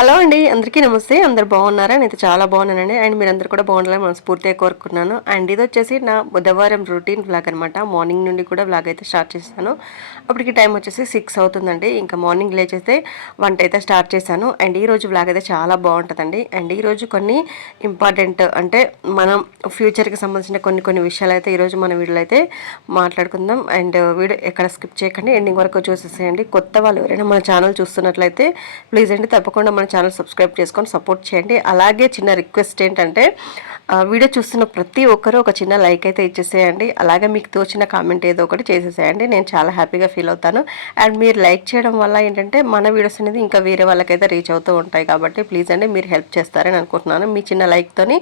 Hello అండి అందరికీ నమస్తే. అందరు బాగున్నారా? నేను చాలా బాగున్నానండి. అండ్ మీరందరూ కూడా బాగుండాలని మనస్ఫూర్తిగా కోరుకున్నాను అండ్ ఇది వచ్చేసి నా బుధవారం రొటీన్ వ్లాగ్ అనమాట మార్నింగ్ నుండి కూడా వ్లాగ్ అయితే స్టార్ట్ చేశాను అప్పటికి టైం వచ్చేసి సిక్స్ అవుతుందండి. ఇంకా మార్నింగ్ లేచేస్తే వంట అయితే స్టార్ట్ చేశాను. అండ్ ఈ రోజు వ్లాగ్ అయితే చాలా బాగుంటుందండి. అండ్ ఈ రోజు కొన్ని ఇంపార్టెంట్ అంటే మనం ఫ్యూచర్కి సంబంధించిన కొన్ని కొన్ని విషయాలు అయితే ఈరోజు మన వీడియోలో అయితే మాట్లాడుకుందాం. అండ్ వీడియో ఎక్కడ స్కిప్ చేయకండి. ఎండింగ్ వరకు చూసేసేయండి. కొత్త వాళ్ళు ఎవరైనా మన ఛానల్ చూస్తున్నట్లయితే ప్లీజ్ అండి తప్పకుండా మన ఛానల్ సబ్స్క్రైబ్ చేసుకొని సపోర్ట్ చేయండి. అలాగే చిన్న రిక్వెస్ట్ ఏంటంటే వీడియో చూస్తున్న ప్రతి ఒక్కరూ ఒక చిన్న లైక్ అయితే ఇచ్చేసేయండి. అలాగే మీకు తోచిన కామెంట్ ఏదో ఒకటి చేసేసేయండి. నేను చాలా హ్యాపీగా ఫీల్ అవుతాను. అండ్ మీరు లైక్ చేయడం వల్ల ఏంటంటే మన వీడియోస్ అనేది ఇంకా వేరే వాళ్ళకైతే రీచ్ అవుతూ ఉంటాయి కాబట్టి ప్లీజ్ అండి మీరు హెల్ప్ చేస్తారని అనుకుంటున్నాను. మీ చిన్న లైక్తోని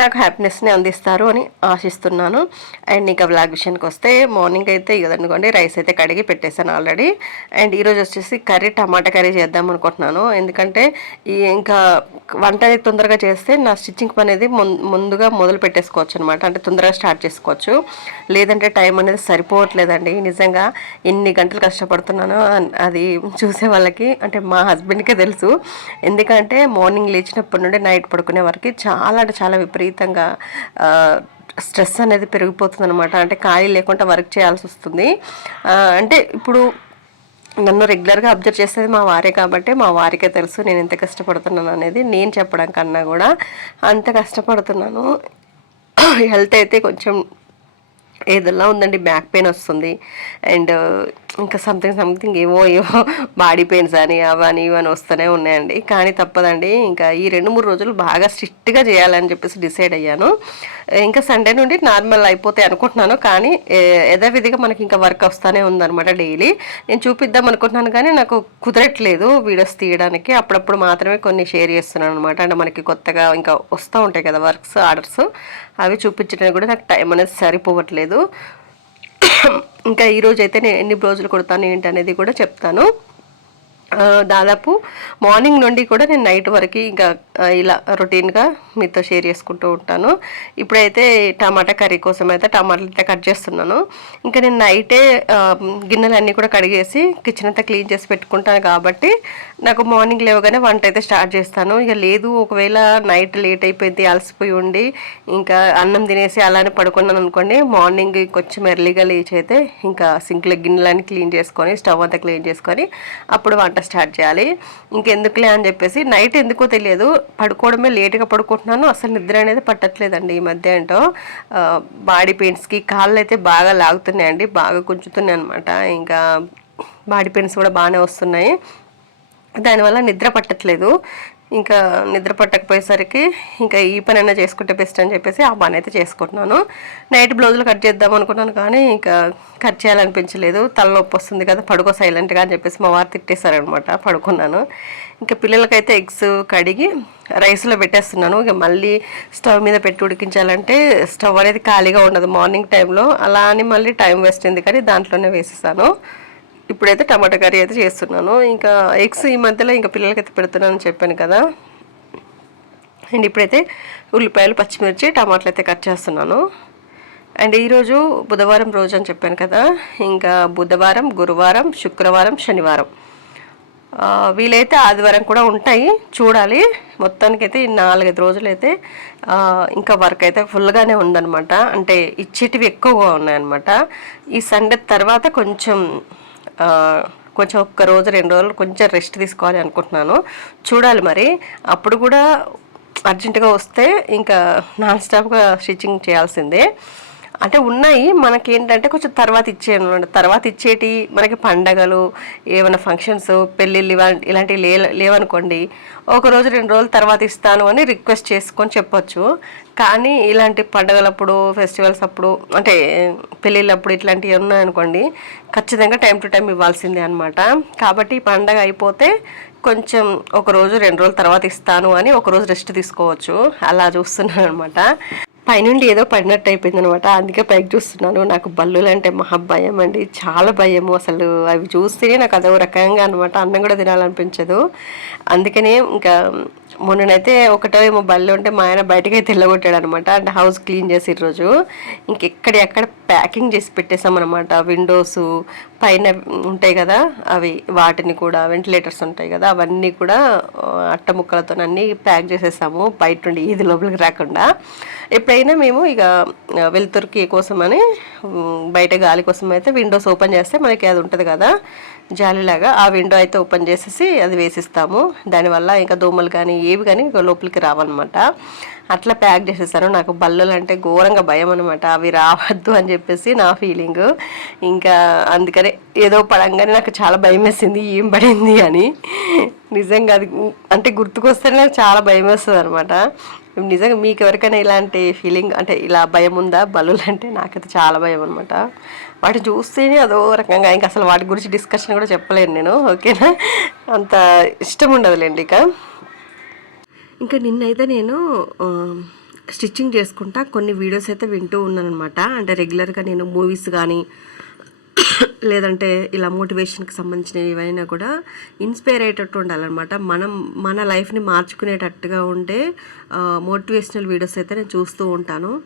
నాకు హ్యాపీనెస్ని అందిస్తారు అని ఆశిస్తున్నాను. అండ్ ఇంకా వ్లాగ్ విషయానికి వస్తే మార్నింగ్ అయితే ఇదనుకోండి రైస్ అయితే కడిగి పెట్టేశాను ఆల్రెడీ. అండ్ ఈరోజు వచ్చేసి కర్రీ టమాటా కర్రీ చేద్దాం అనుకుంటున్నాను. ఎందుకంటే ఈ ఇంకా వంట అనేది తొందరగా చేస్తే నా స్టిచ్చింగ్ పని అనేది ముందు ముందుగా మొదలు పెట్టేసుకోవచ్చు అనమాట అంటే తొందరగా స్టార్ట్ చేసుకోవచ్చు. లేదంటే టైం అనేది సరిపోవట్లేదండి. నిజంగా ఎన్ని గంటలు కష్టపడుతున్నానో అది చూసే వాళ్ళకి అంటే మా హస్బెండ్కే తెలుసు. ఎందుకంటే మార్నింగ్ లేచినప్పటి నుండి నైట్ పడుకునే వరకు చాలా అంటే చాలా విపరీతంగా స్ట్రెస్ అనేది పెరిగిపోతుంది అనమాట అంటే ఖాళీ లేకుండా వర్క్ చేయాల్సి వస్తుంది. అంటే ఇప్పుడు నన్ను రెగ్యులర్గా అబ్జర్వ్ చేసేది మా వారే కాబట్టి మా వారికే తెలుసు నేను ఎంత కష్టపడుతున్నాను అనేది నేను చెప్పడం కన్నా కూడా అంత కష్టపడుతున్నాను. హెల్త్ అయితే కొంచెం ఏదల్లా ఉందండి బ్యాక్ పెయిన్ వస్తుంది. అండ్ ఇంకా సంథింగ్ సంథింగ్ ఏవో ఏవో బాడీ పెయిన్స్ అని అవని ఇవని వస్తూనే ఉన్నాయండి. కానీ తప్పదండి ఇంకా ఈ రెండు మూడు రోజులు బాగా స్ట్రిక్ట్గా చేయాలని చెప్పేసి డిసైడ్ అయ్యాను. ఇంకా సండే నుండి నార్మల్ అయిపోతాయి అనుకుంటున్నాను కానీ యథావిధిగా మనకి ఇంకా వర్క్ వస్తూనే ఉందన్నమాట డైలీ. నేను చూపిద్దాం అనుకుంటున్నాను కానీ నాకు కుదరట్లేదు వీడియోస్ తీయడానికి. అప్పుడప్పుడు మాత్రమే కొన్ని షేర్ చేస్తున్నాను అనమాట అంటే మనకి కొత్తగా ఇంకా వస్తూ ఉంటాయి కదా వర్క్స్ ఆర్డర్స్ అవి చూపించడానికి కూడా నాకు టైం అనేది సరిపోవట్లేదు. ఇంకా ఈరోజు అయితే నేను ఎన్ని బ్లౌజులు కుడతాను ఏంటి అనేది కూడా చెప్తాను. దాదాపు మార్నింగ్ నుండి కూడా నేను నైట్ వరకు ఇంకా ఇలా రొటీన్గా మీతో షేర్ చేసుకుంటూ ఉంటాను. ఇప్పుడైతే టమాటా కర్రీ కోసం అయితే టమాటాలు అయితే కట్ చేస్తున్నాను. ఇంకా నేను నైటే గిన్నెలన్నీ కూడా కడిగేసి కిచెన్ అంతా క్లీన్ చేసి పెట్టుకుంటాను కాబట్టి నాకు మార్నింగ్ లేవగానే వంట అయితే స్టార్ట్ చేస్తాను. ఇక లేదు ఒకవేళ నైట్ లేట్ అయిపోయింది అలసిపోయి ఉండి ఇంకా అన్నం తినేసి అలానే పడుకున్నాను అనుకోండి మార్నింగ్ కొంచెం ఎర్లీగా లేచి అయితే ఇంకా సింక్లో గిన్నెలన్నీ క్లీన్ చేసుకొని స్టవ్ అంతా క్లీన్ చేసుకొని అప్పుడు వంట స్టార్ట్ చేయాలి. ఇంకెందుకులే అని చెప్పేసి నైట్ ఎందుకో తెలియదు. పడుకోవడమే లేట్గా పడుకుంటున్నాను. అసలు నిద్ర అనేది పట్టట్లేదండి ఈ మధ్య ఏంటో. బాడీ పెయిన్స్కి కాళ్ళు అయితే బాగా లాగుతున్నాయండి. బాగా గుంజుతున్నాయి అనమాట ఇంకా బాడీ పెయిన్స్ కూడా బాగానే వస్తున్నాయి. దానివల్ల నిద్ర పట్టట్లేదు. ఇంకా నిద్ర పట్టకపోయేసరికి ఇంకా ఈ పని అయినా చేసుకుంటే బెస్ట్ అని చెప్పేసి ఆ పని అయితే చేసుకుంటున్నాను. నైట్ బ్లౌజులు కట్ చేద్దాం అనుకున్నాను కానీ ఇంకా కట్ చేయాలనిపించలేదు. తలనొప్పి వస్తుంది కదా పడుకో సైలెంట్గా అని చెప్పేసి మా వారు తిట్టేశారనమాట పడుకున్నాను. ఇంకా పిల్లలకైతే ఎగ్స్ కడిగి రైస్లో పెట్టేస్తున్నాను. ఇక మళ్ళీ స్టవ్ మీద పెట్టి ఉడికించాలంటే స్టవ్ అనేది ఖాళీగా ఉండదు. మార్నింగ్ టైంలో అలా అని మళ్ళీ టైం వేస్ట్ అయింది కానీ దాంట్లోనే వేసేసాను. ఇప్పుడైతే టమాటా కర్రీ అయితే చేస్తున్నాను. ఇంకా ఎగ్స్ ఈ మధ్యలో ఇంకా పిల్లలకైతే పెడుతున్నానని చెప్పాను కదా. అండ్ ఇప్పుడైతే ఉల్లిపాయలు పచ్చిమిర్చి టమాటాలు అయితే కట్ చేస్తున్నాను. అండ్ ఈరోజు బుధవారం రోజు అని చెప్పాను కదా. ఇంకా బుధవారం గురువారం శుక్రవారం శనివారం. వీలైతే ఆదివారం కూడా ఉంటాయి. చూడాలి. మొత్తానికైతే ఈ నాలుగైదు రోజులైతే అయితే ఇంకా వర్క్ అయితే ఫుల్గానే ఉందన్నమాట. అంటే ఇచ్చేటివి ఎక్కువగా ఉన్నాయన్నమాట. ఈ సండే తర్వాత కొంచెం కొంచెం ఒక్క రోజు రెండు రోజులు కొంచెం రెస్ట్ తీసుకోవాలి అనుకుంటున్నాను. చూడాలి మరి. అప్పుడు కూడా అర్జెంటుగా వస్తే ఇంకా నాన్ స్టాప్గా స్టిచ్చింగ్ చేయాల్సిందే. అంటే ఉన్నాయి మనకి ఏంటంటే కొంచెం తర్వాత ఇచ్చేయను తర్వాత ఇచ్చేటి మనకి పండగలు ఏమైనా ఫంక్షన్స్ పెళ్ళిళ్ళు ఇవా ఇలాంటివి లే లేవనుకోండి ఒక రోజు రెండు రోజుల తర్వాత ఇస్తాను అని రిక్వెస్ట్ చేసుకొని చెప్పొచ్చు. కానీ ఇలాంటి పండగలప్పుడు ఫెస్టివల్స్ అప్పుడు అంటే పెళ్ళిళ్ళప్పుడు ఇట్లాంటివి ఉన్నాయనుకోండి ఖచ్చితంగా టైం టు టైం ఇవ్వాల్సిందే అనమాట. కాబట్టి పండగ అయిపోతే కొంచెం ఒక రోజు రెండు రోజుల తర్వాత ఇస్తాను అని ఒక రోజు రెస్ట్ తీసుకోవచ్చు. అలా చూస్తున్నాను అనమాట పైనుండి ఏదో పడినట్టు అయిపోయింది అనమాట అందుకే పైకి చూస్తున్నాను. నాకు బల్లులు అంటే మహా భయం అండి. చాలా భయము అసలు. అవి చూస్తేనే నాకు అదో రకంగా అనమాట అన్నం కూడా తినాలనిపించదు. అందుకనే ఇంకా మొన్ననైతే ఒకటో ఏమో బళ్ళు ఉంటే మా ఆయన బయటకి అయితే వెళ్ళగొట్టాడు అనమాట అంటే హౌస్ క్లీన్ చేసి రోజు. ఇంకెక్కడ ఎక్కడ ప్యాకింగ్ చేసి పెట్టేసామన్నమాట విండోస్ పైన ఉంటాయి కదా అవి వాటిని కూడా వెంటిలేటర్స్ ఉంటాయి కదా అవన్నీ కూడా అట్ట ముక్కలతో అన్నీ ప్యాక్ చేసేసాము. బయట నుండి ఈది లోపలికి రాకుండా. ఎప్పుడైనా మేము ఇక వెలుతురుకి కోసమని బయట గాలి కోసం అయితే విండోస్ ఓపెన్ చేస్తే మనకి అది ఉంటుంది కదా. జాలిలాగా ఆ విండో అయితే ఓపెన్ చేసేసి అది వేసిస్తాము. దానివల్ల ఇంకా దోమలు కానీ ఏవి కానీ లోపలికి రావన్నమాట. అట్లా ప్యాక్ చేసేసాను. నాకు బల్లలు అంటే ఘోరంగా భయం అనమాట అవి రావద్దు అని చెప్పేసి నా ఫీలింగ్ ఇంకా అందుకనే ఏదో పడంగానే నాకు చాలా భయం వేసింది. ఏం పడింది అని. నిజంగా అది అంటే గుర్తుకొస్తేనే నాకు చాలా భయం వేస్తుంది అనమాట నిజంగా మీకు ఎవరికైనా ఇలాంటి ఫీలింగ్ అంటే ఇలా భయం ఉందా? బల్లులు అంటే నాకైతే చాలా భయం అనమాట వాటిని చూస్తేనే అదో రకంగా ఇంకా అసలు వాటి గురించి డిస్కషన్ కూడా చెప్పలేను నేను ఓకేనా అంత ఇష్టం ఉండదులేండి ఇక. ఇంకా నిన్నైతే నేను స్టిచ్చింగ్ చేసుకుంటా కొన్ని వీడియోస్ అయితే వింటూ ఉన్నానమాట అంటే రెగ్యులర్గా నేను మూవీస్ కానీ లేదంటే ఇలా మోటివేషన్కి సంబంధించినవి ఏవైనా కూడా ఇన్స్పైర్ అయ్యేటట్టు ఉండాలన్నమాట. మనం మన లైఫ్ని మార్చుకునేటట్టుగా ఉండే మోటివేషనల్ వీడియోస్ అయితే నేను చూస్తూ ఉంటాను.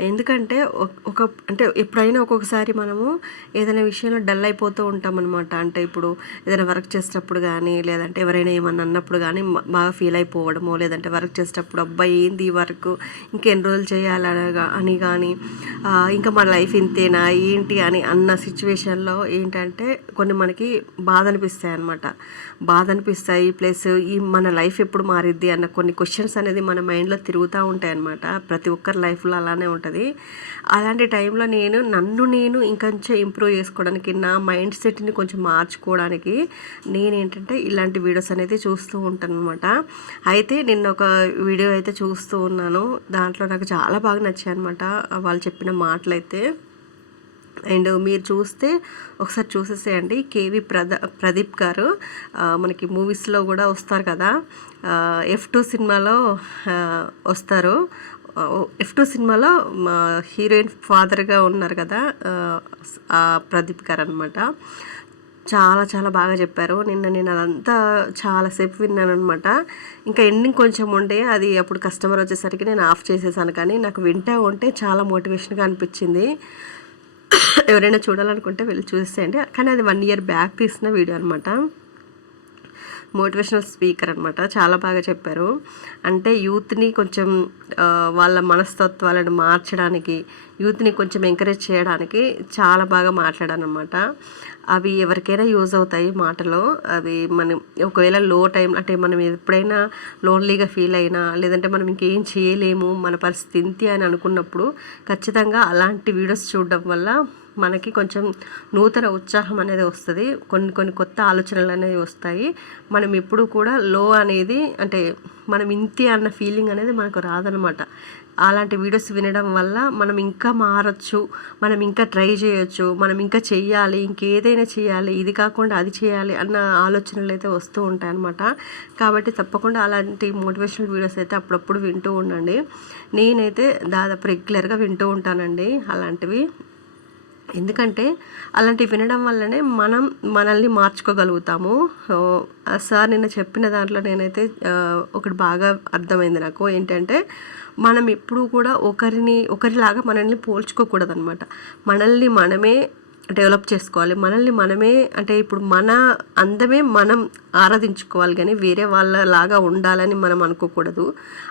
ఎందుకంటే ఒక- ఒక అంటే ఎప్పుడైనా ఒక్కొక్కసారి మనము ఏదైనా విషయంలో డల్ అయిపోతూ ఉంటాం అనమాట అంటే ఇప్పుడు ఏదైనా వర్క్ చేసేటప్పుడు కానీ లేదంటే ఎవరైనా ఏమన్నా అన్నప్పుడు కానీ బాగా ఫీల్ అయిపోవడమో లేదంటే వర్క్ చేసేటప్పుడు అబ్బాయి ఏంది ఈ వర్క్? ఇంకెన్ని రోజులు చేయాలనగా అని కానీ ఇంకా మన లైఫ్ ఇంతేనా? ఏంటి అని అన్న సిచ్యువేషన్లో ఏంటంటే కొన్ని మనకి బాధ అనిపిస్తాయి అనమాట బాధ అనిపిస్తాయి ప్లస్ ఈ మన లైఫ్ ఎప్పుడు మారిద్ది అన్న కొన్ని క్వశ్చన్స్ అనేది మనం మైండ్లో తిరుగుతూ ఉంటాయి అనమాట ప్రతి ఒక్కరి లైఫ్లో అలానే ఉంటుంది. అలాంటి టైంలో నేను నన్ను నేను ఇంకొంచెం ఇంప్రూవ్ చేసుకోవడానికి నా మైండ్ సెట్ని కొంచెం మార్చుకోవడానికి నేను ఏంటంటే ఇలాంటి వీడియోస్ అనేది చూస్తూ ఉంటాను అనమాట అయితే నిన్న ఒక వీడియో అయితే చూస్తూ ఉన్నాను. దాంట్లో నాకు చాలా బాగా నచ్చాయి అనమాట వాళ్ళు చెప్పిన మాటలు అయితే అండ్ మీరు చూస్తే ఒకసారి చూసేసేయండి. కేవి ప్రద ప్రదీప్ గారు మనకి మూవీస్లో కూడా వస్తారు కదా. ఎఫ్ టూ సినిమాలో వస్తారు. ఎఫ్ టూ సినిమాలో మా హీరోయిన్ ఫాదర్గా ఉన్నారు కదా ఆ ప్రదీప్ గారు అనమాట చాలా చాలా బాగా చెప్పారు. నిన్న నేను అదంతా చాలాసేపు విన్నాను అనమాట ఇంకా ఎండింగ్ కొంచెం ఉండే అది అప్పుడు కస్టమర్ వచ్చేసరికి నేను ఆఫ్ చేసేసాను. కానీ నాకు వింటా ఉంటే చాలా మోటివేషన్గా అనిపించింది. ఎవరైనా చూడాలనుకుంటే వెళ్ళి చూసేయండి. కానీ అది వన్ ఇయర్ బ్యాక్ తీసిన వీడియో అనమాట మోటివేషనల్ స్పీకర్ అనమాట చాలా బాగా చెప్పారు. అంటే యూత్ని కొంచెం వాళ్ళ మనస్తత్వాలను మార్చడానికి యూత్ని కొంచెం ఎంకరేజ్ చేయడానికి చాలా బాగా మాట్లాడానమాట అవి ఎవరికైనా యూజ్ అవుతాయి మాటలు. అవి మనం ఒకవేళ లో టైం అంటే మనం ఎప్పుడైనా లోన్లీగా ఫీల్ అయినా లేదంటే మనం ఇంకేం చేయలేము మన పరిస్థితి ఇంతే అని అనుకున్నప్పుడు ఖచ్చితంగా అలాంటి వీడియోస్ చూడడం వల్ల మనకి కొంచెం నూతన ఉత్సాహం అనేది వస్తుంది. కొన్ని కొన్ని కొత్త ఆలోచనలు అనేవి వస్తాయి. మనం ఎప్పుడు కూడా లో అనేది అంటే మనం ఇంతే అన్న ఫీలింగ్ అనేది మనకు రాదనమాట. అలాంటి వీడియోస్ వినడం వల్ల మనం ఇంకా మారచ్చు మనం ఇంకా ట్రై చేయొచ్చు మనం ఇంకా చెయ్యాలి ఇంకేదైనా చేయాలి ఇది కాకుండా అది చేయాలి అన్న ఆలోచనలు అయితే వస్తూ ఉంటాయి అనమాట కాబట్టి తప్పకుండా అలాంటి మోటివేషనల్ వీడియోస్ అయితే అప్పుడప్పుడు వింటూ ఉండండి. నేనైతే దాదాపు రెగ్యులర్గా వింటూ ఉంటానండి అలాంటివి. ఎందుకంటే అలాంటివి వినడం వల్లనే మనం మనల్ని మార్చుకోగలుగుతాము. సార్ నిన్న చెప్పిన దాంట్లో నేనైతే ఒకటి బాగా అర్థమైంది నాకు. ఏంటంటే మనం ఎప్పుడూ కూడా ఒకరిని ఒకరిలాగా మనల్ని పోల్చుకోకూడదు అనమాట మనల్ని మనమే డెవలప్ చేసుకోవాలి. మనల్ని మనమే అంటే ఇప్పుడు మన అందమే మనం ఆరాధించుకోవాలి కానీ వేరే వాళ్ళలాగా ఉండాలని మనం అనుకోకూడదు.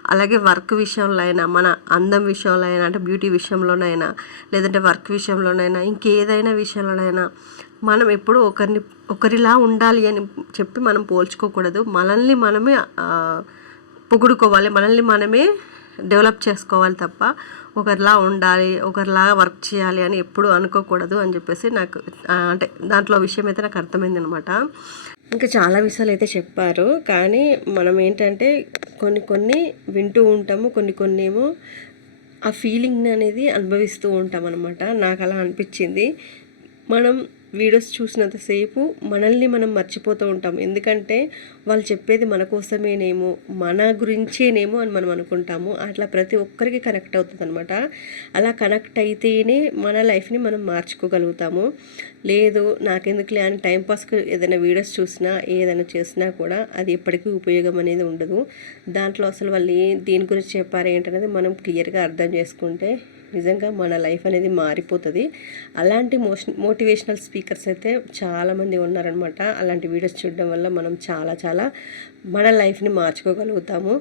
అలాగే వర్క్ విషయంలో అయినా మన అందం విషయంలో అయినా అంటే బ్యూటీ విషయంలోనైనా లేదంటే వర్క్ విషయంలోనైనా ఇంకేదైనా విషయంలోనైనా మనం ఎప్పుడు ఒకరిని ఒకరిలా ఉండాలి అని చెప్పి మనం పోల్చుకోకూడదు. మనల్ని మనమే పొగుడుకోవాలి. మనల్ని మనమే డెవలప్ చేసుకోవాలి తప్ప ఒకరిలా ఉండాలి ఒకరిలా వర్క్ చేయాలి అని ఎప్పుడు అనుకోకూడదు అని చెప్పేసి నాకు అంటే దాంట్లో విషయం అయితే నాకు అర్థమైంది అనమాట ఇంకా చాలా విషయాలు అయితే చెప్పారు. కానీ మనం ఏంటంటే కొన్ని కొన్ని వింటూ ఉంటాము కొన్ని కొన్ని ఏమో ఆ ఫీలింగ్ అనేది అనుభవిస్తూ ఉంటాం అనమాట నాకు అలా అనిపించింది. మనం వీడియోస్ చూసినంతసేపు మనల్ని మనం మర్చిపోతూ ఉంటాం. ఎందుకంటే వాళ్ళు చెప్పేది మన కోసమేనేమో మన గురించేనేమో అని మనం అనుకుంటాము. అట్లా ప్రతి ఒక్కరికి కనెక్ట్ అవుతుంది అనమాట అలా కనెక్ట్ అయితేనే మన లైఫ్ని మనం మార్చుకోగలుగుతాము. లేదు నాకెందుకులే అని టైంపాస్కి ఏదైనా వీడియోస్ చూసినా ఏదైనా చేసినా కూడా అది ఎప్పటికీ ఉపయోగం అనేది ఉండదు. దాంట్లో అసలు వాళ్ళు దేని గురించి చెప్పారు ఏంటనేది మనం క్లియర్గా అర్థం చేసుకుంటే నిజంగా మన లైఫ్ అనేది మారిపోతుంది. అలాంటి మోషన్ మోటివేషనల్ స్పీకర్స్ అయితే చాలామంది ఉన్నారనమాట. అలాంటి వీడియోస్ చూడడం వల్ల మనం చాలా చాలా మన లైఫ్ని మార్చుకోగలుగుతాము.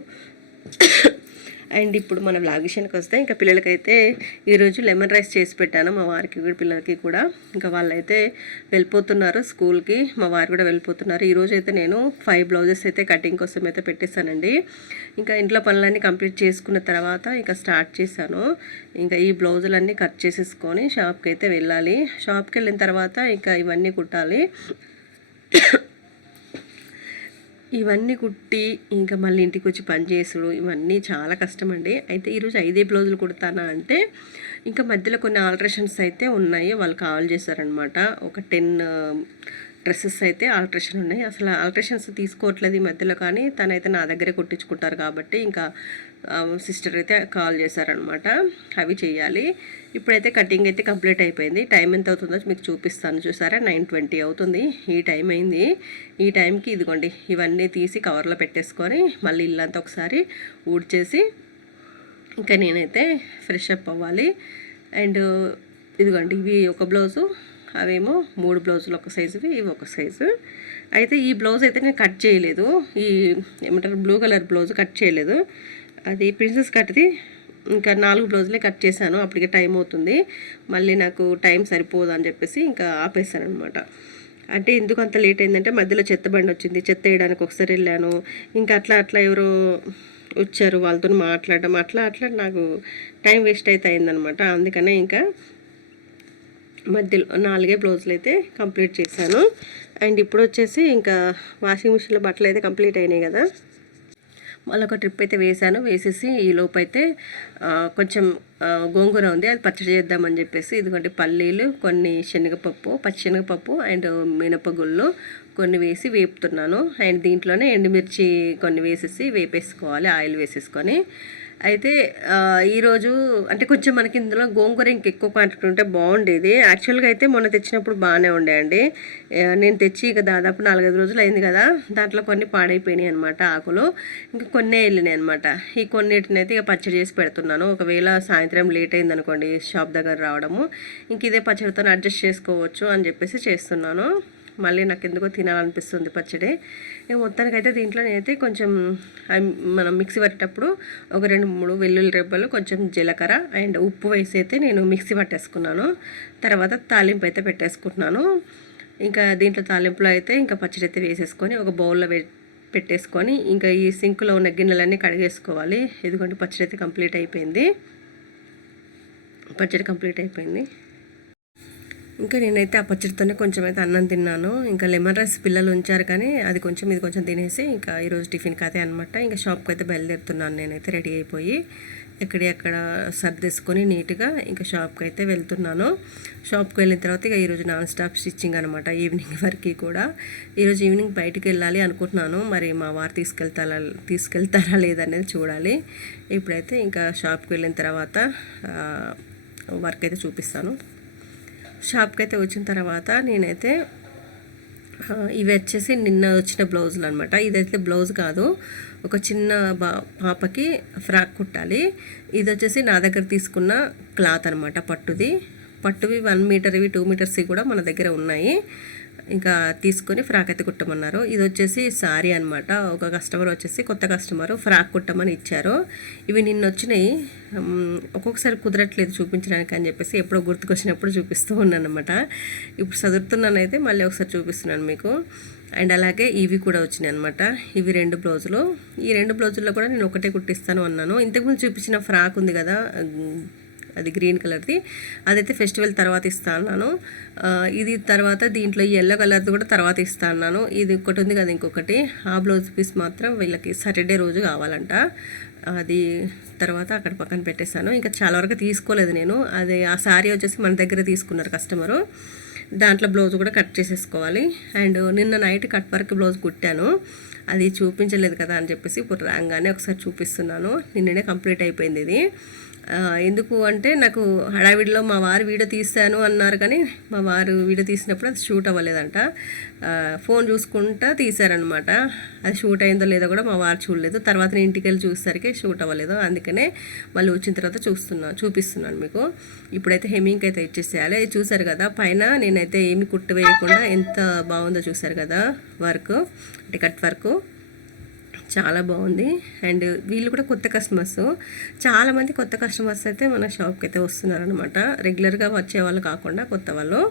అండ్ ఇప్పుడు మన బ్లాగ్ విషయానికి వస్తే ఇంకా పిల్లలకైతే ఈరోజు లెమన్ రైస్ చేసి పెట్టాను. మా వారికి కూడా పిల్లలకి కూడా. ఇంకా వాళ్ళైతే వెళ్ళిపోతున్నారు స్కూల్కి. మా వారు కూడా వెళ్ళిపోతున్నారు. ఈరోజు అయితే నేను ఫైవ్ బ్లౌజెస్ అయితే కటింగ్ కోసం అయితే పెట్టేశానండి. ఇంకా ఇంట్లో పనులన్నీ కంప్లీట్ చేసుకున్న తర్వాత ఇంకా స్టార్ట్ చేశాను. ఇంకా ఈ బ్లౌజులన్నీ కట్ చేసేసుకొని షాప్కి అయితే వెళ్ళాలి. షాప్కి వెళ్ళిన తర్వాత ఇంకా ఇవన్నీ కుట్టాలి. ఇవన్నీ కుట్టి ఇంకా మళ్ళీ ఇంటికి వచ్చి పని చేసుడు ఇవన్నీ చాలా కష్టం అండి అయితే ఈరోజు ఐదే బ్లౌజులు కుడతానా అంటే ఇంకా మధ్యలో కొన్ని ఆల్ట్రేషన్స్ అయితే ఉన్నాయి. వాళ్ళు కాల్ చేశారనమాట ఒక టెన్ డ్రెస్సెస్ అయితే ఆల్ట్రేషన్ ఉన్నాయి. అసలు ఆల్ట్రేషన్స్ తీసుకోవట్లేదు ఈ మధ్యలో కానీ తనైతే నా దగ్గరే కుట్టించుకుంటారు కాబట్టి ఇంకా సిస్టర్ అయితే కాల్ చేశారనమాట అవి చేయాలి. ఇప్పుడైతే కటింగ్ అయితే కంప్లీట్ అయిపోయింది. టైం ఎంత అవుతుందో మీకు చూపిస్తాను. చూసారా? నైన్ ట్వంటీ అవుతుంది. ఈ టైం అయింది. ఈ టైంకి ఇదిగోండి ఇవన్నీ తీసి కవర్లో పెట్టేసుకొని మళ్ళీ ఇల్లంతా ఒకసారి ఊడ్చేసి ఇంకా నేనైతే ఫ్రెష్ అప్ అవ్వాలి. అండ్ ఇదిగోండి ఇవి ఒక బ్లౌజు అవేమో మూడు బ్లౌజులు ఒక సైజువి ఇవి ఒక సైజు. అయితే ఈ బ్లౌజ్ అయితే నేను కట్ చేయలేదు. ఈ ఏమంటారు బ్లూ కలర్ బ్లౌజ్ కట్ చేయలేదు. అది ప్రిన్సెస్ కట్ది ఇంకా నాలుగు బ్లౌజులే కట్ చేశాను. అప్పటికే టైం అవుతుంది. మళ్ళీ నాకు టైం సరిపోదు అని చెప్పేసి ఇంకా ఆపేశాను అనమాట అంటే ఎందుకు అంత లేట్ అయిందంటే మధ్యలో చెత్త బండి వచ్చింది. చెత్త వేయడానికి ఒకసారి వెళ్ళాను. ఇంకా అట్లా అట్లా ఎవరో వచ్చారు వాళ్ళతో మాట్లాడడం అట్లా అట్లా నాకు టైం వేస్ట్ అయితే అయిందనమాట అందుకనే ఇంకా మధ్యలో నాలుగే బ్లౌజులు అయితే కంప్లీట్ చేశాను. అండ్ ఇప్పుడు వచ్చేసి ఇంకా వాషింగ్ మిషన్లో బట్టలు అయితే కంప్లీట్ అయినాయి కదా. మళ్ళీ ఒక ట్రిప్ అయితే వేసాను వేసేసి ఈ లోపు అయితే కొంచెం గోంగూర ఉంది. అది పచ్చడి చేద్దామని చెప్పేసి ఇదిగోండి పల్లీలు కొన్ని శనగపప్పు పచ్చిశనగపప్పు అండ్ మినపగుళ్ళు కొన్ని వేసి వేపుతున్నాను. అండ్ దీంట్లోనే ఎండుమిర్చి కొన్ని వేసేసి వేపేసుకోవాలి ఆయిల్ వేసేసుకొని. అయితే ఈరోజు అంటే కొంచెం మనకి ఇందులో గోంగూర ఇంకెక్కువ క్వాంటిటీ ఉంటే బాగుండేది. యాక్చువల్గా అయితే మొన్న తెచ్చినప్పుడు బాగానే ఉండేయండి నేను తెచ్చి ఇక దాదాపు నాలుగైదు రోజులు అయింది కదా దాంట్లో కొన్ని పాడైపోయినాయి అనమాట ఆకులు. ఇంకా కొన్నే వెళ్ళినాయి అనమాట ఈ కొన్నిటిని అయితే ఇక పచ్చడి చేసి పెడుతున్నాను. ఒకవేళ సాయంత్రం లేట్ అయింది అనుకోండి షాప్ దగ్గర రావడము. ఇంక ఇదే పచ్చడితో అడ్జస్ట్ చేసుకోవచ్చు అని చెప్పేసి చేస్తున్నాను. మళ్ళీ నాకు ఎందుకో తినాలనిపిస్తుంది పచ్చడి. ఇక మొత్తానికైతే దీంట్లో నేనైతే కొంచెం మనం మిక్సీ పట్టేటప్పుడు ఒక రెండు మూడు వెల్లుల్లి రెబ్బలు కొంచెం జీలకర్ర అండ్ ఉప్పు వేసి అయితే నేను మిక్సీ పట్టేసుకున్నాను. తర్వాత తాలింపు అయితే పెట్టేసుకుంటున్నాను. ఇంకా దీంట్లో తాలింపులో అయితే ఇంకా పచ్చడి అయితే వేసేసుకొని ఒక బౌల్లో పెట్టేసుకొని ఇంకా ఈ సింక్లో ఉన్న గిన్నెలన్నీ కడిగేసుకోవాలి. ఎందుకంటే పచ్చడి అయితే కంప్లీట్ అయిపోయింది. పచ్చడి కంప్లీట్ అయిపోయింది. ఇంకా నేనైతే ఆ పచ్చడితోనే కొంచెం అయితే అన్నం తిన్నాను. ఇంకా లెమన్ రైస్ పిల్లలు ఉంచారు కానీ అది కొంచెం ఇది కొంచెం తినేసి ఇంకా ఈరోజు టిఫిన్కి అదే అనమాట ఇంకా షాప్కి అయితే బయలుదేరుతున్నాను నేనైతే రెడీ అయిపోయి ఎక్కడి అక్కడ సర్దేసుకొని నీట్గా ఇంకా షాప్కి అయితే వెళ్తున్నాను. షాప్కి వెళ్ళిన తర్వాత ఇక ఈరోజు నాన్ స్టాప్ స్టిచ్చింగ్ అనమాట ఈవినింగ్ వరకు కూడా. ఈరోజు ఈవినింగ్ బయటికి వెళ్ళాలి అనుకుంటున్నాను. మరి మా వారు తీసుకెళ్తారా తీసుకెళ్తారా లేదనేది చూడాలి. ఇప్పుడైతే ఇంకా షాప్కి వెళ్ళిన తర్వాత వర్క్ అయితే చూపిస్తాను. షాప్కి అయితే వచ్చిన తర్వాత నేనైతే ఇవి వచ్చేసి నిన్న వచ్చిన బ్లౌజులు అనమాట ఇదైతే బ్లౌజ్ కాదు. ఒక చిన్న బా పాపకి ఫ్రాక్ కుట్టాలి. ఇది వచ్చేసి నా దగ్గర తీసుకున్న క్లాత్ అనమాట పట్టుది. పట్టువి వన్ మీటర్వి టూ మీటర్స్వి కూడా మన దగ్గర ఉన్నాయి. ఇంకా తీసుకొని ఫ్రాక్ అయితే కుట్టమన్నారు. ఇది వచ్చేసి సారీ అనమాట ఒక కస్టమర్ వచ్చేసి కొత్త కస్టమర్ ఫ్రాక్ కుట్టమని ఇచ్చారు. ఇవి నిన్న వచ్చినాయి. ఒక్కొక్కసారి కుదరట్లేదు చూపించడానికి అని చెప్పేసి ఎప్పుడో గుర్తుకొచ్చినప్పుడు చూపిస్తూ ఉన్నాను అనమాట ఇప్పుడు చదువుతున్నాను అయితే మళ్ళీ ఒకసారి చూపిస్తున్నాను మీకు. అండ్ అలాగే ఇవి కూడా వచ్చినాయి అనమాట ఇవి రెండు బ్లౌజులు. ఈ రెండు బ్లౌజుల్లో కూడా నేను ఒకటే కుట్టిస్తాను అన్నాను. ఇంతకుముందు చూపించిన ఫ్రాక్ ఉంది కదా అది గ్రీన్ కలర్ది. అదైతే ఫెస్టివల్ తర్వాత ఇస్తా అన్నాను. ఇది తర్వాత దీంట్లో ఈ ఎల్లో కలర్ది కూడా తర్వాత ఇస్తా అన్నాను. ఇది ఒకటి ఉంది కదా ఇంకొకటి. ఆ బ్లౌజ్ పీస్ మాత్రం వీళ్ళకి సాటర్డే రోజు కావాలంట. అది తర్వాత అక్కడ పక్కన పెట్టేశాను. ఇంకా చాలా వరకు తీసుకోలేదు నేను. అది ఆ శారీ వచ్చేసి మన దగ్గర తీసుకున్నారు కస్టమరు దాంట్లో బ్లౌజ్ కూడా కట్ చేసేసుకోవాలి. అండ్ నిన్న నైట్ కట్ వర్క్ బ్లౌజ్ కుట్టాను. అది చూపించలేదు కదా అని చెప్పేసి ఇప్పుడు రాగానే ఒకసారి చూపిస్తున్నాను. నిన్ననే కంప్లీట్ అయిపోయింది ఇది. ఎందుకు అంటే నాకు హడావిడిలో మా వారు వీడియో తీస్తాను అన్నారు కానీ మా వారు వీడియో తీసినప్పుడు అది షూట్ అవ్వలేదంట. ఫోన్ చూసుకుంటా తీశారనమాట అది షూట్ అయిందో లేదో కూడా మా వారు చూడలేదు. తర్వాత నేను ఇంటికి వెళ్ళి చూసేసరికి షూట్ అవ్వలేదు. అందుకనే మళ్ళీ వచ్చిన తర్వాత చూస్తున్నా చూపిస్తున్నాను మీకు. ఇప్పుడైతే హెమ్మింగ్ అయితే ఇచ్చేసేయాలి. అది చూసారు కదా పైన నేనైతే ఏమి కుట్టు వేయకుండా ఎంత బాగుందో చూసారు కదా వర్క్ అంటే కట్ వర్క్. చాలా బాగుంది. అండ్ వీళ్ళు కూడా కొత్త కస్టమర్స్ చాలామంది కొత్త కస్టమర్స్ అయితే మన షాప్కి అయితే వస్తున్నారనమాట రెగ్యులర్గా వచ్చే వాళ్ళు కాకుండా కొత్త వాళ్ళు.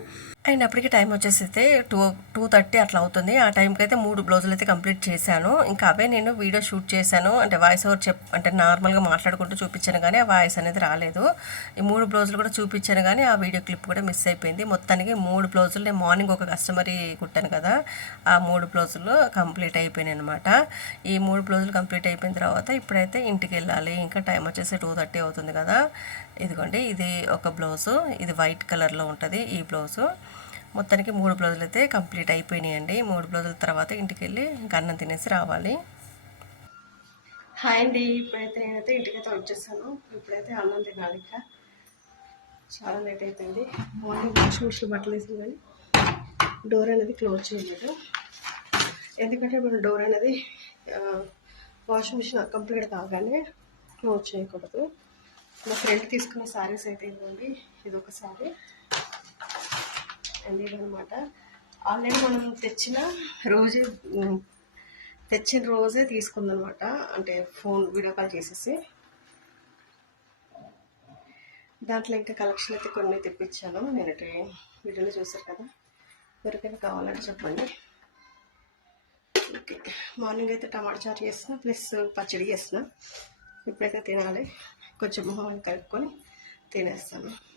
అండ్ అప్పటికి టైం వచ్చేసి అయితే టూ టూ థర్టీ అట్లా అవుతుంది. ఆ టైంకి అయితే మూడు బ్లౌజులు అయితే కంప్లీట్ చేశాను. ఇంకా అవే నేను వీడియో షూట్ చేశాను. అంటే వాయిస్ ఓవర్ చెప్ అంటే నార్మల్గా మాట్లాడుకుంటూ చూపించాను కానీ ఆ వాయిస్ అనేది రాలేదు. ఈ మూడు బ్లౌజులు కూడా చూపించాను కానీ ఆ వీడియో క్లిప్ కూడా మిస్ అయిపోయింది. మొత్తానికి మూడు బ్లౌజులు నేను మార్నింగ్ ఒక కస్టమర్ కుట్టాను కదా ఆ మూడు బ్లౌజులు కంప్లీట్ అయిపోయినాయి అనమాట ఈ మూడు బ్లౌజులు కంప్లీట్ అయిపోయిన తర్వాత ఇప్పుడైతే ఇంటికి వెళ్ళాలి. ఇంకా టైం వచ్చేసి టూ థర్టీ అవుతుంది కదా. ఇదిగోండి ఇది ఒక బ్లౌజు. ఇది వైట్ కలర్లో ఉంటుంది ఈ బ్లౌజు. మొత్తానికి మూడు బ్లౌజులు అయితే కంప్లీట్ అయిపోయినాయండి. మూడు బ్లౌజుల తర్వాత ఇంటికి వెళ్ళి ఇంకా అన్నం తినేసి రావాలి. హాయ్ అండి. ఇప్పుడైతే నేనైతే ఇంటికైతే వచ్చేసాను. ఇప్పుడైతే అన్నం తినాలి ఇంకా. చాలా లేట్ అయిపోయింది. మార్నింగ్ వాషింగ్ మిషన్ బట్టలు వేసింది కానీ డోర్ అనేది క్లోజ్ చేయలేదు. ఎందుకంటే ఇప్పుడు డోర్ అనేది వాషింగ్ మిషన్ కంప్లీట్ కాగానే క్లోజ్ చేయకూడదు. మా ఫ్రెండ్ తీసుకున్న శారీస్ అయితే ఇవ్వండి. ఇది ఒక శారీ అండ్ అనమాట ఆల్రెడీ మనం తెచ్చిన రోజే తెచ్చిన రోజే తీసుకుందనమాట అంటే ఫోన్ వీడియో కాల్ చేసేసి. దాంట్లో ఇంకా కలెక్షన్ అయితే కొన్ని తెప్పించాను. నేను వీడియోలో చూసారు కదా. ఎవరికైనా కావాలంటే చెప్పండి. ఓకే. మార్నింగ్ అయితే టమాటా చారు చేస్తున్నా ప్లస్ పచ్చడి చేస్తున్నా. ఇప్పుడైతే తినాలి. కొంచెం మొహం కలుపుకొని తినేస్తాను.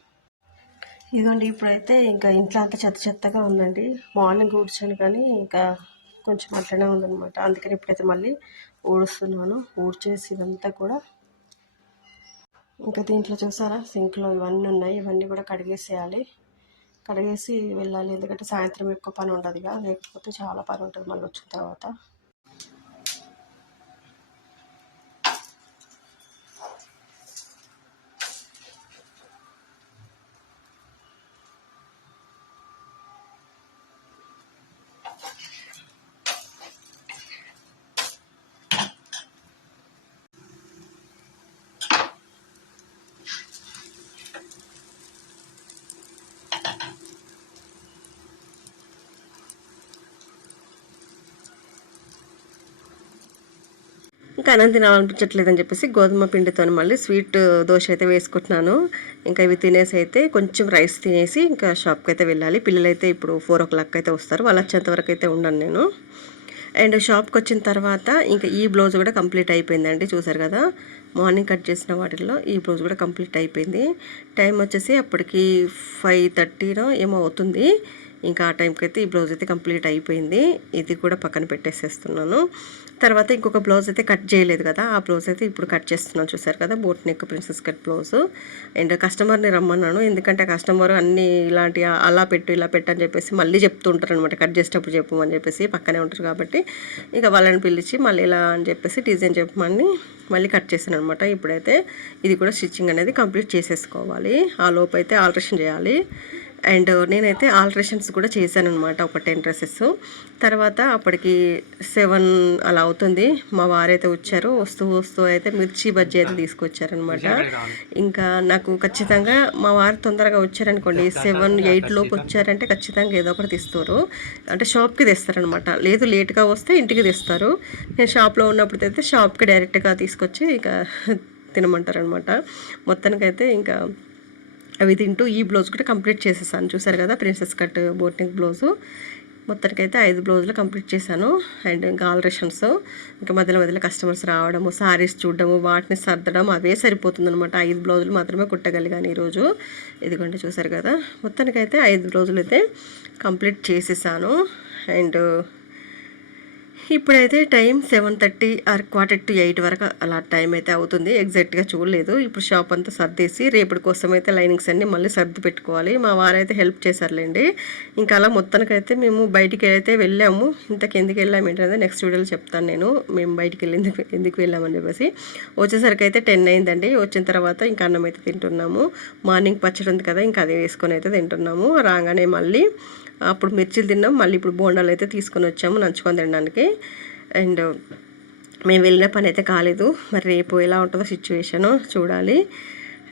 ఇదిగోండి ఇప్పుడైతే ఇంకా ఇంట్లో అంతా చెత్త చెత్తగా ఉందండి. మార్నింగ్ ఊడ్చాను కానీ ఇంకా కొంచెం అట్లనే ఉందన్నమాట. అందుకని ఇప్పుడైతే మళ్ళీ ఊడుస్తున్నాను. ఊడ్చేసి ఇదంతా కూడా. ఇంకా దీంట్లో చూసారా? సింక్లో ఇవన్నీ ఉన్నాయి. ఇవన్నీ కూడా కడిగేసేయాలి. కడిగేసి వెళ్ళాలి. ఎందుకంటే సాయంత్రం ఎక్కువ పని ఉండదుగా లేకపోతే చాలా పని ఉంటుంది మళ్ళీ వచ్చిన తర్వాత. ఇంకా అన్నం తినాలనిపించట్లేదని చెప్పేసి గోధుమ పిండితో మళ్ళీ స్వీట్ దోశ అయితే వేసుకుంటున్నాను. ఇంకా ఇవి తినేసి అయితే కొంచెం రైస్ తినేసి ఇంకా షాప్కి అయితే వెళ్ళాలి. పిల్లలైతే ఇప్పుడు ఫోర్ ఓ క్లాక్ అయితే వస్తారు. వాళ్ళు వచ్చేంత వరకు అయితే ఉండను నేను. అండ్ షాప్కి వచ్చిన తర్వాత ఇంకా ఈ బ్లౌజ్ కూడా కంప్లీట్ అయిపోయిందండి. చూసారు కదా? మార్నింగ్ కట్ చేసిన వాటిల్లో ఈ బ్లౌజ్ కూడా కంప్లీట్ అయిపోయింది. టైం వచ్చేసి అప్పటికి ఫైవ్ థర్టీనో ఏమో అవుతుంది. ఇంకా ఆ టైంకి అయితే ఈ బ్లౌజ్ అయితే కంప్లీట్ అయిపోయింది. ఇది కూడా పక్కన పెట్టేసేస్తున్నాను. తర్వాత ఇంకొక బ్లౌజ్ అయితే కట్ చేయలేదు కదా ఆ బ్లౌజ్ అయితే ఇప్పుడు కట్ చేస్తున్నాను చూసారు కదా boat neck princess cut blouse. And కస్టమర్ని రమ్మన్నాను ఎందుకంటే కస్టమర్ అన్ని ఇలాంటి అలా పెట్టు ఇలా పెట్టు అని చెప్పేసి మళ్ళీ చెప్తుంటారు అనమాట కట్ చేసేటప్పుడు చెప్పమని చెప్పేసి పక్కనే ఉంటారు కాబట్టి ఇక వాళ్ళని పిలిచి మళ్ళీ ఇలా అని చెప్పేసి డిజైన్ చెప్పమని మళ్ళీ కట్ చేశాను అనమాట ఇప్పుడైతే ఇది కూడా స్టిచ్చింగ్ అనేది కంప్లీట్ చేసేసుకోవాలి. ఆ లోపు అయితే ఆల్ట్రేషన్ చేయాలి. అండ్ నేనైతే ఆల్ట్రేషన్స్ కూడా చేశాను అనమాట ఒక టెన్ డ్రెస్సెస్ తర్వాత అప్పటికి సెవెన్ అలా అవుతుంది. మా వారైతే వచ్చారు వస్తూ వస్తూ అయితే మిర్చి బజ్జీ అయితే తీసుకొచ్చారనమాట ఇంకా నాకు ఖచ్చితంగా మా వారు తొందరగా వచ్చారనుకోండి సెవెన్ ఎయిట్ లోపు వచ్చారంటే ఖచ్చితంగా ఏదో ఒకటి తీస్తారు. అంటే షాప్కి తెస్తారనమాట లేదు లేట్గా వస్తే ఇంటికి తెస్తారు. నేను షాప్లో ఉన్నప్పుడు అయితే షాప్కి డైరెక్ట్గా తీసుకొచ్చి ఇక తినమంటారనమాట మొత్తానికైతే ఇంకా అవి తింటూ ఈ బ్లౌజ్ కూడా కంప్లీట్ చేసేసాను. చూసారు కదా ప్రిన్సెస్ కట్ బోటింగ్ బ్లౌజు. మొత్తానికైతే ఐదు బ్లౌజులు కంప్లీట్ చేశాను. అండ్ ఇంకా ఆల్ట్రేషన్స్. ఇంకా మధ్యలో మధ్యలో కస్టమర్స్ రావడము సారీస్ చూడడము వాటిని సర్దడం అవే సరిపోతుంది అనమాట ఐదు బ్లౌజులు మాత్రమే కుట్టగలిగాను ఈరోజు. ఇదిగోండి చూసారు కదా మొత్తానికైతే ఐదు బ్లౌజులు అయితే కంప్లీట్ చేసేసాను. అండ్ ఇప్పుడైతే time seven thirty or quarter to eight వరకు అలా టైం అయితే అవుతుంది. ఎగ్జాక్ట్గా చూడలేదు. ఇప్పుడు షాప్ అంతా సర్దేసి రేపటి కోసం అయితే లైనింగ్స్ అన్ని మళ్ళీ సర్ది పెట్టుకోవాలి. మా వారైతే హెల్ప్ చేశారులేండి. ఇంకా అలా మొత్తానికైతే మేము బయటికి అయితే వెళ్ళాము. ఇంతకు ఎందుకు వెళ్ళాము ఏంటంటే నెక్స్ట్ వీడియోలో చెప్తాను నేను. మేము బయటికి వెళ్ళి ఎందుకు ఎందుకు వెళ్ళామని చెప్పేసి. వచ్చేసరికి అయితే టెన్ అయిందండి. వచ్చిన తర్వాత ఇంకా అన్నం అయితే తింటున్నాము. మార్నింగ్ పచ్చడి ఉంది కదా ఇంకా అది వేసుకొని అయితే తింటున్నాము. రాగానే మళ్ళీ అప్పుడు మిర్చిలు తిన్నాం. మళ్ళీ ఇప్పుడు బోండాలు అయితే తీసుకొని వచ్చాము నంచుకొని తినడానికి. అండ్ మేము వెళ్ళిన పని అయితే కాలేదు. మరి రేపు ఎలా ఉంటుందో సిచ్యువేషను చూడాలి.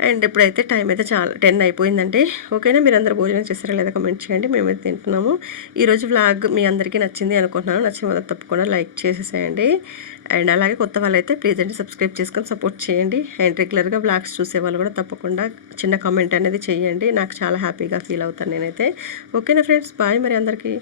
అండ్ ఇప్పుడైతే టైం అయితే చాలా టెన్ అయిపోయిందండి. ఓకేనా? మీరు అందరు భోజనం చేస్తారా లేదా కమెంట్ చేయండి. మేమైతే తింటున్నాము. ఈరోజు వ్లాగ్ మీ అందరికీ నచ్చింది అనుకుంటున్నాను. నచ్చిన వాళ్ళు తప్పకుండా లైక్ చేసేసేయండి. అండ్ అలాగే కొత్త వాళ్ళైతే ప్లీజ్ అండి సబ్స్క్రైబ్ చేసుకొని సపోర్ట్ చేయండి. అండ్ రెగ్యులర్గా వ్లాగ్స్ చూసే వాళ్ళు కూడా తప్పకుండా చిన్న కామెంట్ అనేది చేయండి. నాకు చాలా హ్యాపీగా ఫీల్ అవుతాను నేనైతే. ఓకేనా ఫ్రెండ్స్ బాయ్ మరి అందరికీ.